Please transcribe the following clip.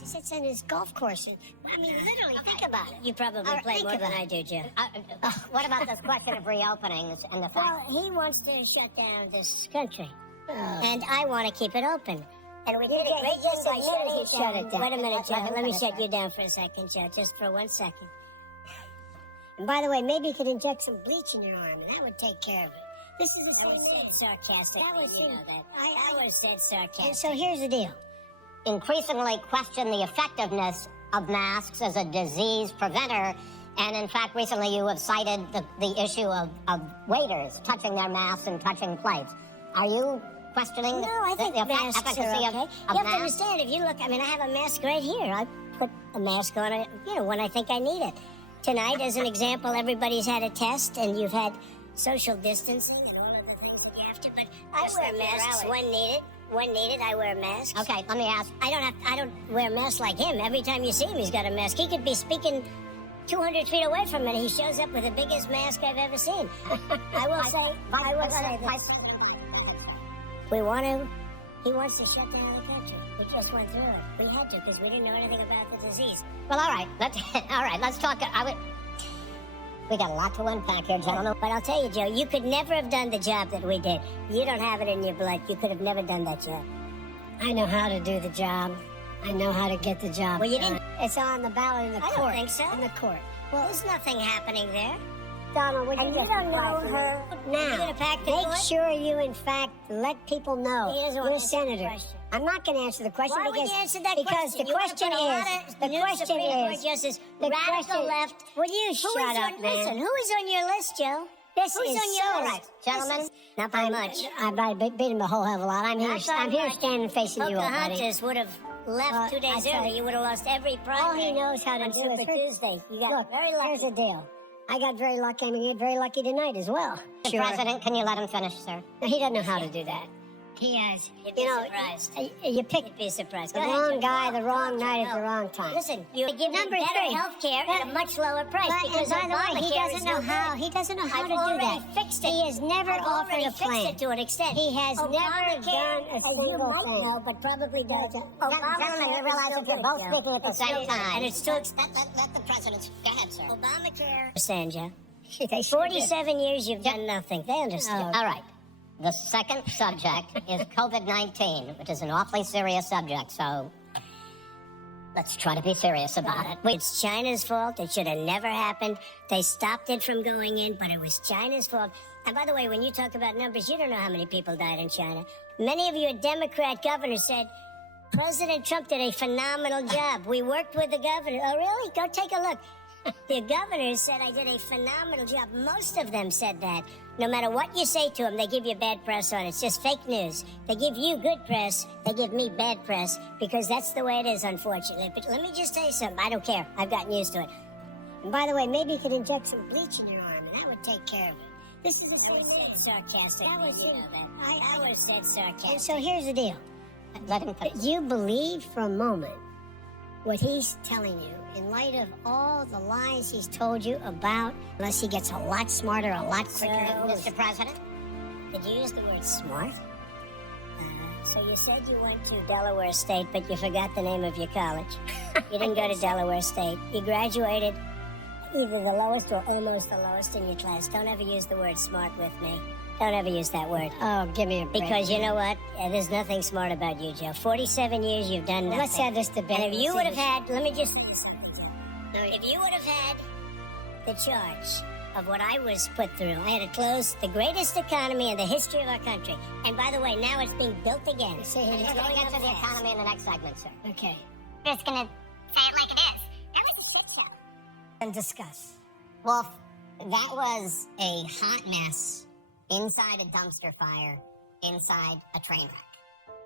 He sits on his golf course. I mean, literally, think about it. You probably play more than I do, Joe. What about this question of reopenings and the fact... Well, he wants to shut down this country, and I want to keep it open. And we did a great job by shutting it down. Wait a minute, Joe. Let me shut you down for a second, Joe, just for 1 second. And by the way, maybe you could inject some bleach in your arm, and that would take care of it. This is the same thing. Sarcastic. That was you know that. I was said sarcastic. And so here's the deal. Increasingly question the effectiveness of masks as a disease preventer. And in fact, recently you have cited the issue of waiters touching their masks and touching plates. Are you questioning I think the masks efficacy are okay. of You have to understand, if you look, I mean, I have a mask right here. I put a mask on it, when I think I need it. Tonight, as an example, everybody's had a test, and you've had social distancing and all of the things that you have to, but I wear masks when needed. I wear masks. Okay, let me ask. I don't wear a mask like him. Every time you see him, he's got a mask. He could be speaking 200 feet away from me, and he shows up with the biggest mask I've ever seen. I will say this. He wants to shut down the country. We just went through it. We had to, because we didn't know anything about the disease. Well, all right, let's talk. We got a lot to unpack here, gentlemen. But I'll tell you, Joe, you could never have done the job that we did. You don't have it in your blood. You could have never done that job. I know how to do the job. I know how to get the job. Well, you didn't. It's on the ballot in the court. I don't think so. In the court. Well, there's nothing happening there. Donald, would you don't know her. Now, You're gonna pack the make court? sure you, in fact, let people know He doesn't want you're a to answer the senator. question. I'm not going to answer the question Why would because you answer that because question? the question is radical left. Will you shut up, man? Listen, who is on your list, Joe? This Who's is on your so list? right, Gentlemen, Not by much. I beat him a whole hell of a lot. I'm here standing facing you, old buddy. Pocahontas would have left 2 days early. You would have lost every primary. All he knows how to on do Super is Tuesday. You got Look, very lucky. here's the deal. I got very lucky. I mean, you get very lucky tonight as well. Mr. President, can you let him finish, sir? He doesn't know how to do that. He has. You'd be surprised. You picked You'd be surprised. the Go ahead, wrong Joe. guy, the wrong Joe, night no. at the wrong time. Listen, you give Number better three. health care at a much lower price because by the way, he Obamacare doesn't is know no how. good. He doesn't know how I've to do already that. fixed it. He has never I've offered already a plan. fixed it to an extent. He has never Obamacare, done a as you single might thing. know, but probably does. Gentlemen, you realize that you're both speaking at the same time. And it's too Let the president... Go ahead, sir. Obamacare. Understand, Joe? They sure 47 years you've done nothing. They understand. All right. The second subject is COVID-19, which is an awfully serious subject, so let's try to be serious about it. It's China's fault. It should have never happened. They stopped it from going in, but it was China's fault. And by the way, when you talk about numbers, you don't know how many people died in China. Many of your Democrat governors said, President Trump did a phenomenal job. We worked with the governor. Oh, really? Go take a look. The governors said I did a phenomenal job. Most of them said that. No matter what you say to them, they give you bad press on it. It's just fake news. They give you good press. They give me bad press because that's the way it is, unfortunately. But let me just tell you something. I don't care. I've gotten used to it. And by the way, maybe you could inject some bleach in your arm, and that would take care of it. This is the same thing. Sarcastic. That was you it. know that. I would have said sarcastic. And so here's the deal. Let him finish. You believe for a moment what he's telling you in light of all the lies he's told you about, unless he gets a lot smarter, a lot quicker. Mr. President? Did you use the word smart? So you said you went to Delaware State, but you forgot the name of your college. You didn't go to Delaware State. You graduated either the lowest or almost the lowest in your class. Don't ever use the word smart with me. Don't ever use that word. Oh, give me a break. Because you know what? There's nothing smart about you, Joe. 47 years you've done nothing. Let's have this debate. And if you would have had, let me just... If you would have had the charge of what I was put through, I had to close the greatest economy in the history of our country. And by the way, now it's being built again. See, We're he's going to get to the economy in the next segment, sir. Okay. Just going to say it like it is. That was a shit show. And discuss. Well, that was a hot mess inside a dumpster fire, inside a train wreck.